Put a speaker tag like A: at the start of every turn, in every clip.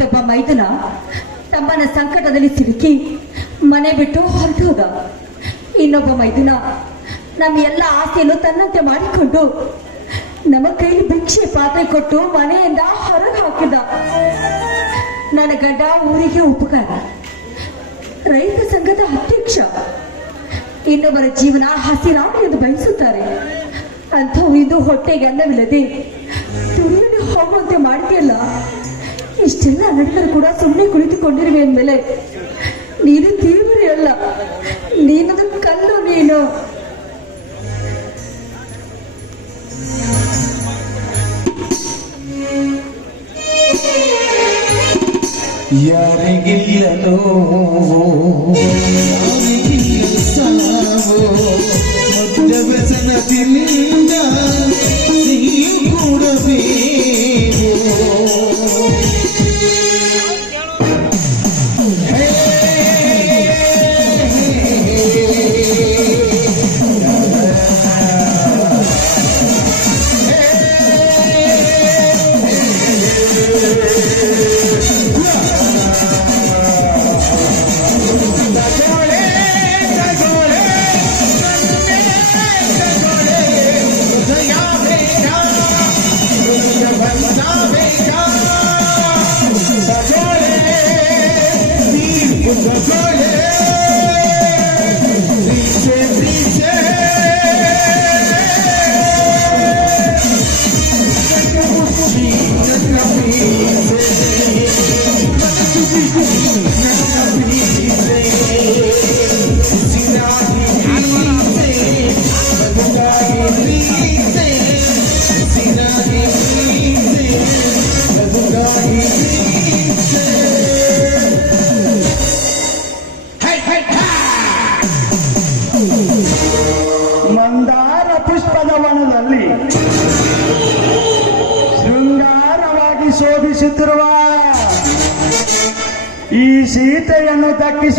A: ಇತ್ತೊಬ್ಬ ಮೈದನ ತಮ್ಮನ ಸಂಕಟದಲ್ಲಿ ಸಿಲುಕಿ ಮನೆ ಬಿಟ್ಟು ಹೊರಟೋದ ಇನ್ನೊಬ್ಬ ಮೈದುನ ನಮ್ಮ ಎಲ್ಲ ಆಸೆಯನ್ನು ತನ್ನಂತೆ ಮಾಡಿಕೊಂಡು ನಮ್ಮ ಕೈಲಿ ಭಿಕ್ಷೆ ಪಾತ್ರೆ ಕೊಟ್ಟು ಮನೆಯಿಂದ ಹೊರಗೆ ಹಾಕಿದ. ನನ್ನ ಗಂಡ ಊರಿಗೆ ಉಪಕಾರ. ರೈತ ಸಂಘದ ಅಧ್ಯಕ್ಷ. ಇನ್ನೊಬ್ಬರ ಜೀವನ ಹಸಿರಾಗಿ ಎಂದು ಬಯಸುತ್ತಾರೆ. ಅಂಥವು ಇದು ಹೊಟ್ಟೆಗೆ ಅನ್ನವಿಲ್ಲದೆ ತುಳಿಯಲು ಹೋಗುವಂತೆ ಮಾಡ್ತೀಯಲ್ಲ ಇಷ್ಟೆಲ್ಲ ನಡೆದರೂ ಕೂಡ ಸುಮ್ಮನೆ ಕುಳಿತುಕೊಂಡಿರುವೆ ಅಂದಮೇಲೆ ನೀನು ತೀವ್ರ ಅಲ್ಲ. ನೀನದು ಕಲ್ಲು ನೀನು.
B: ಯಾರಿಗಿಲ್ಲ ನೋವು ಮದ್ಯ ವ್ಯಸನದಿಂದ ಸಿಹಿ ಕೂಡಬೇಕು?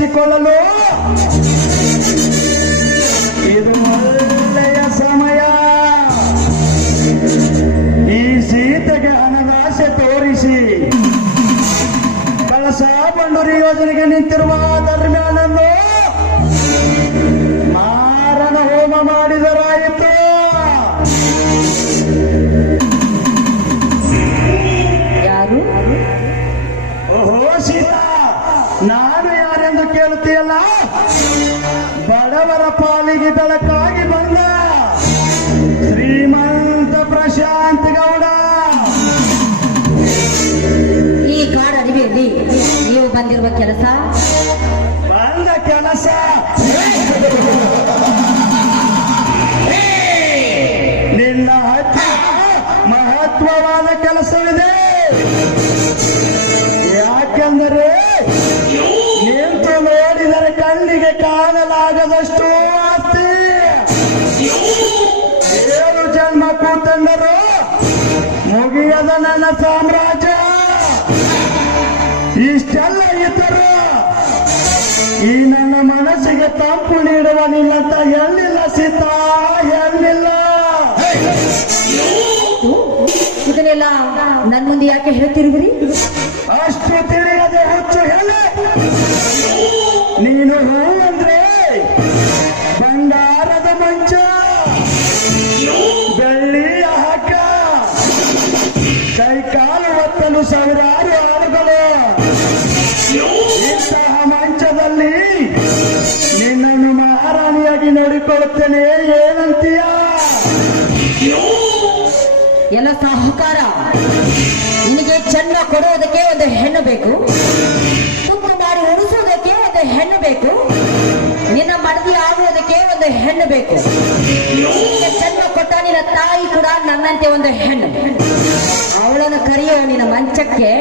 B: ಸೀತೆಯನ್ನು ದಕ್ಕಿಸಿಕೊಳ್ಳಲು ಇದು ಒಳ್ಳೆಯ ಸಮಯ. ಈ ಸೀತೆಗೆ ಹಣದಾಸೆ ತೋರಿಸಿ. ಕಳಸ ಬಂಡೂರಿ ಯೋಜನೆಗೆ ನಿಂತಿರುವ ಪಾಲಿಗೆ ಬೆಳಕಾಗಿ ಬಂದ. ಶ್ರೀಮಂತ ಪ್ರಶಾಂತ್ ಗೌಡ.
A: ಈ ಕಾಡ ಅರಿವೆಯಲ್ಲಿ ನೀವು ಬಂದಿರುವ ಕೆಲಸ?
B: ಬಂದ ಕೆಲಸ. ನಿನ್ನ ಹತ್ತಿರ ಮಹತ್ವವಾದ ಕೆಲಸವಿದೆ. ಯಾಕೆಂದರೆ ಮುಗಿಯದ ನನ್ನ ಸಾಮ್ರಾಜ್ಯ. ಇಷ್ಟೆಲ್ಲ ಇದ್ದರು ಈ ನನ್ನ ಮನಸ್ಸಿಗೆ ತಂಪು ನೀಡುವ ನಿನ್ನಂತ ಎಲ್ಲಿಲ್ಲ ಸೀತಾ ಎಲ್ಲಿಲ್ಲ
A: ಇದನ್ನೆಲ್ಲ ನನ್ನ ಮುಂದೆ ಯಾಕೆ ಹೇಳ್ತಿರುವಿರಿ?
B: ಅಷ್ಟು ತಿಳಿಯದೆ ಹೆಚ್ಚು ಹೇಳ ನೀನು ನೋಡಿಕೊಳ್ಳುತ್ತೇನೆ ಏನಂತೀಯ
A: ಎಲ್ಲ ಸಹಕಾರ ನಿನಗೆ ಚೆನ್ನ ಕೊಡೋದಕ್ಕೆ ಒಂದು ಹೆಣ್ಣು ಬೇಕು. ಮುತ್ತು ಮಾಡಿ ಉಳಿಸೋದಕ್ಕೆ ಒಂದು ಹೆಣ್ಣು ಬೇಕು. ನಿನ್ನ ಮಡದಿ ಆಗೋದಕ್ಕೆ ಒಂದು ಹೆಣ್ಣು ಬೇಕು. ಜನ್ಮ ಕೊಟ್ಟ ನಿನ್ನ ತಾಯಿ ಕೂಡ ನನ್ನಂತೆ ಒಂದು ಹೆಣ್ಣು. ಅವಳನ್ನು ಕರೆಯೋ ನಿನ್ನ ಮಂಚಕ್ಕೆ.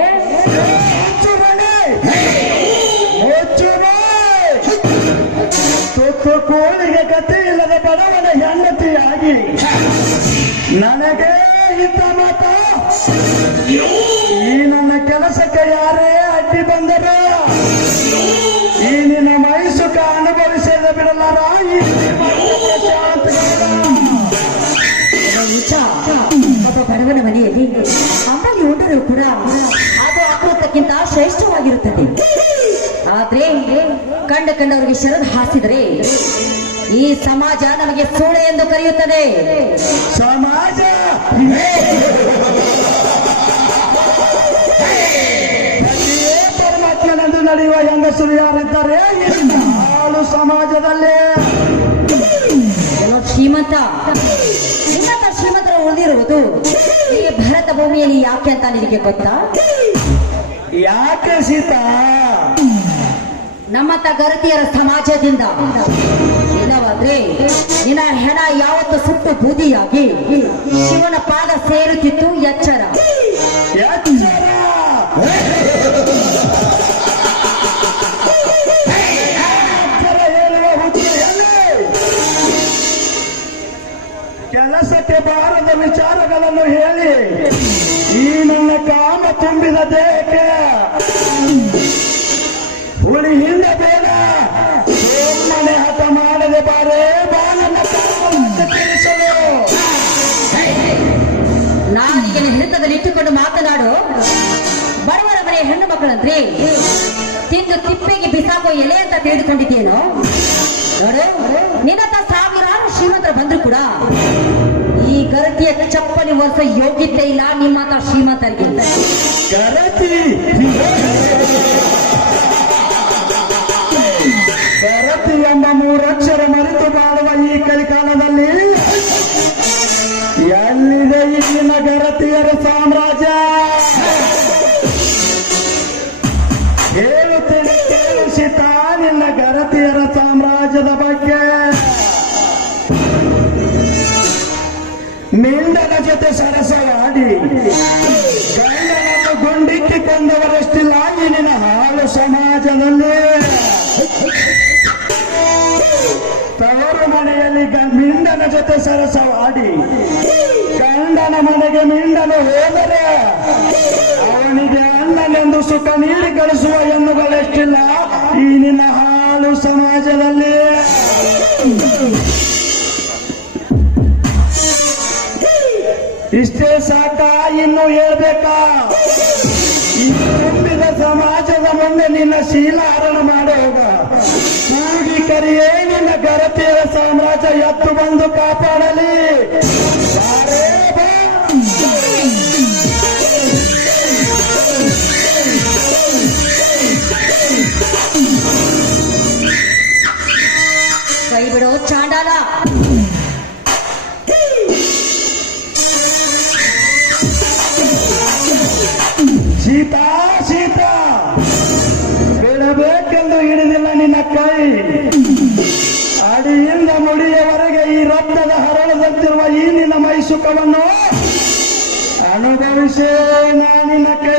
B: ಕೋಳಿಗೆ ಗತಿ ಇಲ್ಲದ ಬಡವನ ಹೆಂಡತಿಯಾಗಿ ನನಗೆ ಇದ್ದ ಮಾತ, ಈ ನನ್ನ ಕೆಲಸಕ್ಕೆ ಯಾರೇ ಅಡ್ಡಿ ಬಂದದ ಈ ನಿನ್ನ ಮೈಸುಖ ಅನುಭವಿಸದ ಬಿಡಲಾರ ಈ ಒಬ್ಬ ಬಡವನ ಮನೆಯಲ್ಲಿ
A: ಅಂಬಲಿ ಉಂಡರೂ ಕೂಡ ಅದು ಅಮೃತಕ್ಕಿಂತ ಶ್ರೇಷ್ಠವಾಗಿರುತ್ತದೆ. ಆದ್ರೆ ಕಂಡ ಕಂಡವರಿಗೆ ಶರದ್ ಹಾಸಿದ್ರೆ ಈ ಸಮಾಜ ನಮಗೆ ಸೂಳೆ ಎಂದು ಕರೆಯುತ್ತದೆ.
B: ಸಮಾಜ! ಪರಮಾತ್ಮನಂದು ನಡೆಯುವ ಹೆಂಗಸರು ಯಾರಿದ್ದಾರೆ? ಹಾಳು ಸಮಾಜದಲ್ಲಿ.
A: ಶ್ರೀಮಂತ. ನಿನ್ನಂತ ಶ್ರೀಮಂತರ ಉಳಿದಿರುವುದು ಈ ಭರತ ಭೂಮಿಯಲ್ಲಿ ಯಾಕೆ ಅಂತ ನಿನಗೆ ಗೊತ್ತಾ?
B: ಯಾಕೆ ಸೀತಾ?
A: ನಮ್ಮಂತ ಗರತಿಯರ ಸಮಾಜದಿಂದ ಇಲ್ಲವಾದ್ರೆ ನಿನ್ನ ಹೆಣ ಯಾವತ್ತು ಸುಟ್ಟು ಬೂದಿಯಾಗಿ ಶಿವನ ಪಾದ ಸೇರುತ್ತಿತ್ತು, ಎಚ್ಚರ?
B: ಕೆಲಸಕ್ಕೆ ಬಾರದ ವಿಚಾರಗಳನ್ನು ಹೇಳಿ ಈ ನನ್ನ ಕಾಮ ತುಂಬಿದ ದೇಹಕ್ಕೆ ಹಿಂದೆ ಬೇಡ ಸೋಮನೆ ಹಠ ಮಾಡದೆ ಬಾರೆ ಬಾ ನನ್ನ ಕಾಮವನ್ನು ತಿಳಿಸಲು.
A: ನಾನೀಗ ಹಿಡಿತದಲ್ಲಿ ಇಟ್ಟುಕೊಂಡು ಮಾತನಾಡು. ಬಡವರ ಮನೆಯ ಹೆಣ್ಣು ಮಕ್ಕಳಂತ್ರಿ. ತಿಂದು ತಿಪ್ಪೆಗೆ ಬಿಸಾಕೋ ಎಲೆ ಅಂತ ತಿಳಿದುಕೊಂಡಿದ್ದೇನು. ನೋಡು ನಿನ್ನಂತ ಸಾವಿರಾರು ಶ್ರೀಮಂತರು ಬಂದ್ರು ಕೂಡ. ಈ ಗರತಿಯ ಚಪ್ಪಲಿ ವರ್ಷ ಯೋಗ್ಯತೆ ಇಲ್ಲ ನಿಮ್ಮಂತ ಶ್ರೀಮಂತರಿಗಿಂತ
B: ಗರತಿ. ಎಂಬ ಮೂರಕ್ಷರ ಮರೆತು ಬಾಳುವ ಈ ಕಲಿಕಾಲದಲ್ಲಿ ಎಲ್ಲಿದೆ ಇಲ್ಲಿನ ಗರತಿಯರ ಸಾಮ್ರಾಜ್ಯ? ಹೇಳುತ್ತೇನೆ, ಕೇಳಿಸಿತ ನಿನ್ನ ಗರತಿಯರ ಸಾಮ್ರಾಜ್ಯದ ಬಗ್ಗೆ. ನಿಂದನ ಜೊತೆ ಸರಸವಾಡಿ, ಗಂಡನನ್ನು ಗುಂಡಿಕ್ಕಿಕೊಂಡವರಷ್ಟಿಲ್ಲ ಈ ನಿನ್ನ ಹಾಳು ಸಮಾಜದಲ್ಲಿ? ತವರು ಮನೆಯಲ್ಲಿ ಮಿಂಡನ ಜೊತೆ ಸರಸವಾಡಿ ಗಂಡನ ಮನೆಗೆ ಮಿಂಡನು ಹೋದರೆ ಅವನಿಗೆ ಅಣ್ಣನೆಂದು ಸುಖ ನೀಡಿ ಗಳಿಸುವ ಹೆಣ್ಣುಗಳೆಷ್ಟಿಲ್ಲ, ಈ ನಿನ್ನ ಹಾಳು ಸಮಾಜದಲ್ಲಿ. ಇಷ್ಟೇ ಸಾಕ? ಇನ್ನು ಹೇಳ್ಬೇಕಾ? ಈ ತುಂಬಿದ ಸಮಾಜದ ಮುಂದೆ ನಿನ್ನ ಶೀಲ ಹರಣ ಮಾಡೋಗ ಕೂಗಿ ಕರಿಯೇ ನಿನ್ನ ಗರತಿಯ ಸಾಮ್ರಾಜ್ಯ ಎತ್ತು ಬಂದು ಕಾಪಾಡಲಿ.
A: ಕೈ ಬಿಡೋ ಚಾಂಡಾಲ.
B: ಸೀತಾ ಸೀತಾ. ಅಡಿಯಿಂದ ಮುಡಿಯವರೆಗೆ ಈ ರಕ್ತದ ಹರಳದಂತಿರುವ ಈ ನಿನ್ನ ಮೈ ಸುಖವನ್ನು ಅನುಭವಿಸೇ ನಾನಿನ ಕೈ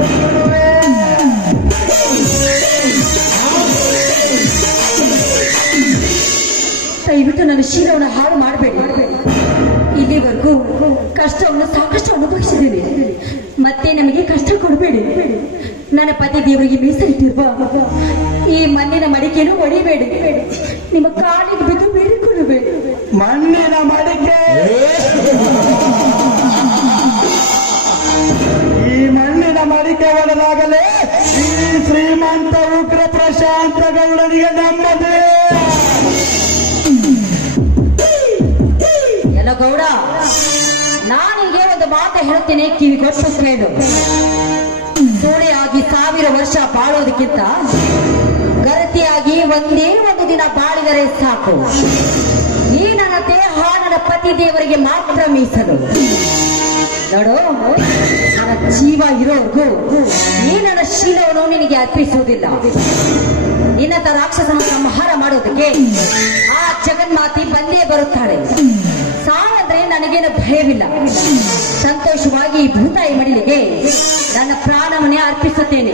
A: ದಯವಿಟ್ಟು ನನ್ನ ಶೀಲವನ್ನು ಹಾಳು ಮಾಡಬೇಡಿ. ಇಲ್ಲಿವರೆಗೂ ಕಷ್ಟವನ್ನು ಸಾಕಷ್ಟು ಅನುಭವಿಸಿದ್ದೇನೆ. ಮತ್ತೆ ನಮಗೆ ಕಷ್ಟ ಕೊಡಬೇಡಿ. ನನ್ನ ಪತಿ ದೇವರಿಗೆ ಮೀಸಲಿಟ್ಟಿರುವ ಮಣ್ಣಿನ ಹೊಡಿಬೇಡಿ. ಒಡಿಬೇಡಿ ನಿಮ್ಮ ಕಾಲಿಗೆ ಬಿದ್ದು ಬೇಡಿಕೊಳ್ಳಬೇಡಿ
B: ಮಣ್ಣಿನ ಮಡಿಕೆ. ಈ ಮಣ್ಣಿನ ಮಡಿಕೆ ಒಡೆದಾಗಲೇ ಈ ಶ್ರೀಮಂತ ಉಗ್ರ ಪ್ರಶಾಂತ ಗೌಡನಿಗೆ ನಮ್ಮದೇ.
A: ಎಲ್ಲ ಗೌಡ ನಾನಿಗೆ ಒಂದು ಮಾತು ಹೇಳ್ತೀನಿ ಕಿವಿಗೊಟ್ಟು ಕೇಳು. ಸೋಳೆಯಾಗಿ ಸಾವಿರ ವರ್ಷ ಬಾಳೋದಕ್ಕಿಂತ ಗರತಿಯಾಗಿ ಒಂದೇ ಒಂದು ದಿನ ಬಾಳಿದರೆ ಸಾಕು. ಈ ನನ್ನ ದೇಹ ನನ್ನ ಪತಿ ದೇವರಿಗೆ ಮಾತ್ರ ಮೀಸಲು. ನೋಡು, ನನ್ನ ಜೀವ ಇರೋರ್ಗೂ ಈ ನನ್ನ ಶೀಲವನ್ನು ನಿನಗೆ ಅರ್ಪಿಸುವುದಿಲ್ಲ. ನಿನ್ನಂತ ರಾಕ್ಷಸನ ಸಂಹಾರ ಮಾಡೋದಕ್ಕೆ ಆ ಜಗನ್ಮಾತಿ ಬಂದೇ ಬರುತ್ತಾಳೆ. ಸಾವಂದ್ರೆ ನನಗೇನು ಭಯವಿಲ್ಲ. ಸಂತೋಷವಾಗಿ ಭೂತಾಯಿ ಮಡಿಲಿಗೆ ನನ್ನ ಪ್ರಾಣವನ್ನೇ ಅರ್ಪಿಸುತ್ತೇನೆ.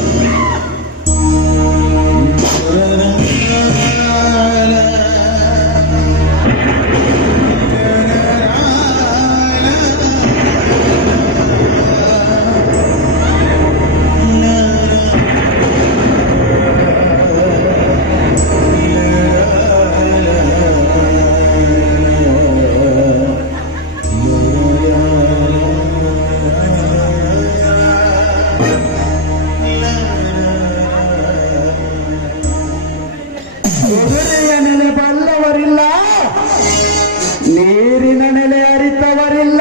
B: ஏறின நிலை அறித்தவர்
A: இல்லை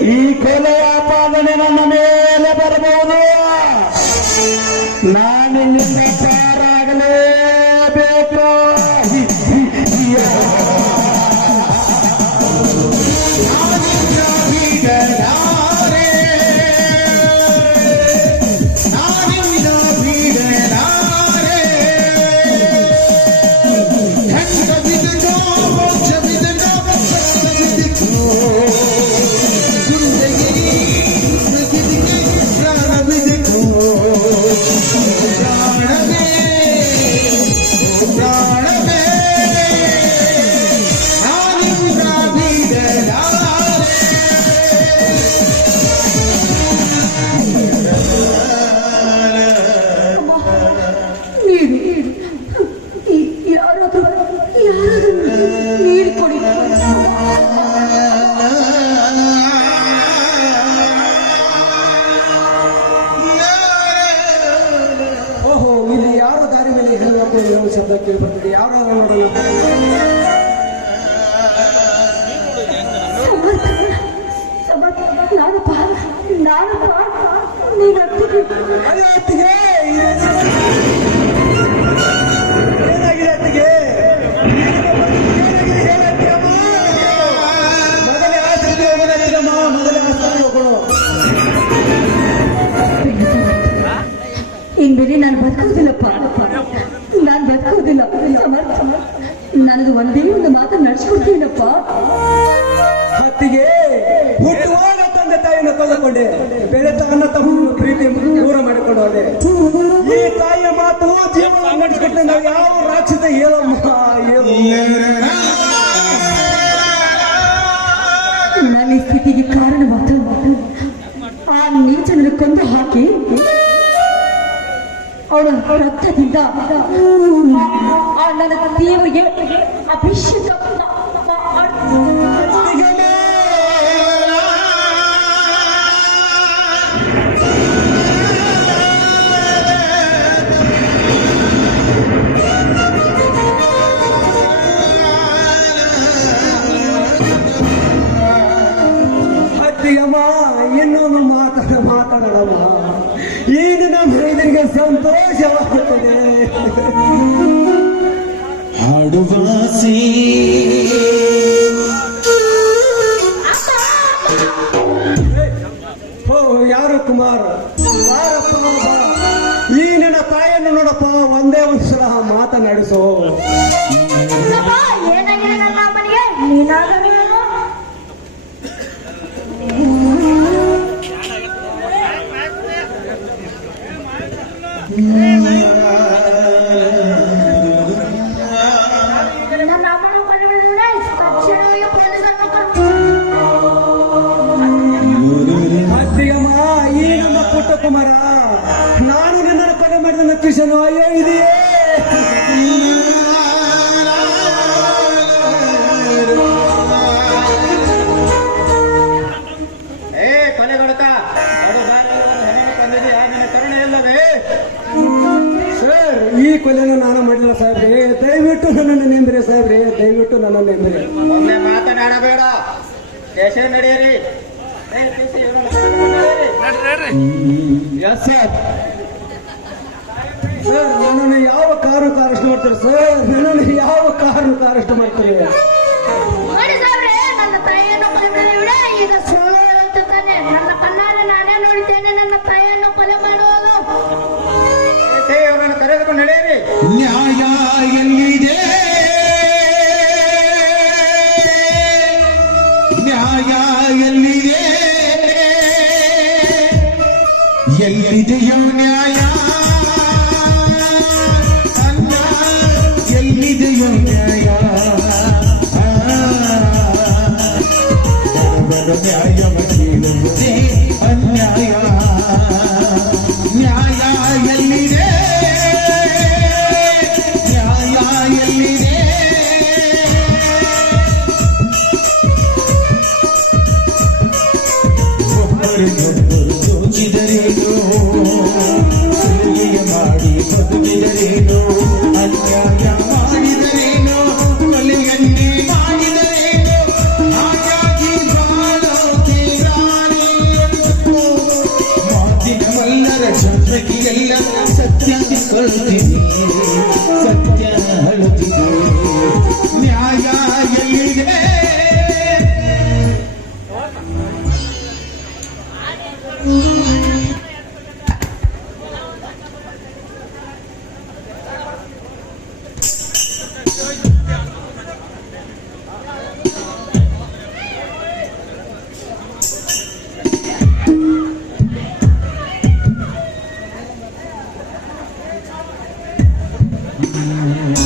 A: ಈ ಕೊಲೆಯ
C: ಪಾಲನೆ ನನ್ನ ಯಾರೋ ದಾರಿ ಮೇಲೆ ಹೇಳುವ ಏನೋ ಶಬ್ದ ಕೇಳಿ ಬರ್ತಿದೆ ಯಾರು ನೋಡೋಣ
A: ನಾನು ನಾನಪ್ಪ ನೀನು ಅತ್ತಿಗೆ.
C: ಅಯ್ಯ ಅತ್ತಿಗೆ
A: ಇನ್ಮೇಲೆ ನಾನು ಬದುಕೋದಿಲ್ಲಪ್ಪ ನಾನು ಬದುಕೋದಿಲ್ಲ. ಸಮರ್ಥ. ನನಗೆ ಒಂದೇ ಒಂದು ಮಾತು ನಡ್ಸ್ಕೊಡ್ತೀನಪ್ಪ.
C: ಹತ್ತಿಗೆ ಹುಟ್ಟುವಾಗ ತಂದೆ ತಾಯಿಯನ್ನು ಕಳೆದುಕೊಂಡೆ ಬೆಳೆ ಅನ್ನ ತಮ್ಮ ಪ್ರೀತಿ ದೂರ ಮಾಡಿಕೊಂಡು ಹೋದೆ. ಈ ತಾಯಿಯ ಮಾತು ಜೀವನ ನಡೆಸಿಕೊಟ್ಟೆ ನಾವು ಯಾವ ರಾಜ್ಯದ ಹೇಳಮ್ಮ ಹೇಳು
A: ನನ್ನ ಈ ಸ್ಥಿತಿಗೆ ಕಾರಣವಾದ ಆ ನೀಚನನ್ನು ಕೊಂದು ಹಾಕಿ ಅವಳ ರಕ್ತದಿಂದ ಆ- ಆ ನನ್ನ ದೇವರಿಗೆ ಅಭಿಷೇಕ
C: ಯಾರು ಕುಮಾರ್? ಯಾರಪ್ಪ ಬಾ. ಈ ನಿನ್ನ ತಾಯಿಯನ್ನು ನೋಡಪ್ಪ ಒಂದೇ ಒಂದು ಸಲ ಮಾತನಾಡಿಸು.
A: ಏನಾಗಿದೆ
C: ಕುಮಾರ. ನಾನು ನಿನ್ನನ್ನು ಕೊಲೆ ಮಾಡಿದ ಕೃಷ್ಣನು ಅಯ್ಯೋ ಇದೆಯೇ.
D: ಏ
C: ಸರ್ ಈ ಕೊಲೆನ ನಾನು ಮಾಡಿಲ್ಲ ಸಾಹೇಬ್ರೆ. ದಯವಿಟ್ಟು ನನ್ನನ್ನು ನೆಂಬಿರಿ ಸಾಹೇಬ್ರೆ. ದಯವಿಟ್ಟು ನನ್ನನ್ನು ನೆಂಬಿರಿ.
D: ಒಮ್ಮೆ ಮಾತನಾಡಬೇಡ. ಸ್ಟೇಷನ್ ನಡೆಯಿರಿ
C: ಎಸ್ ಸರ್ ಸರ್ ನನ್ನನ್ನು ಯಾವ ಕಾರು ಕಾರಷ್ಟು ಮಾಡ್ತಾರೆ? ಸರ್ ನನ್ನನ್ನು ಯಾವ ಕಾರು ಕಾರಷ್ಟು ಮಾಡ್ತಾರೆ?
D: ಕರೆದುಕೊಂಡು ನಡೆಯಿರಿ. ನನ್ನ ತಾಯಿಯನ್ನು Yeah.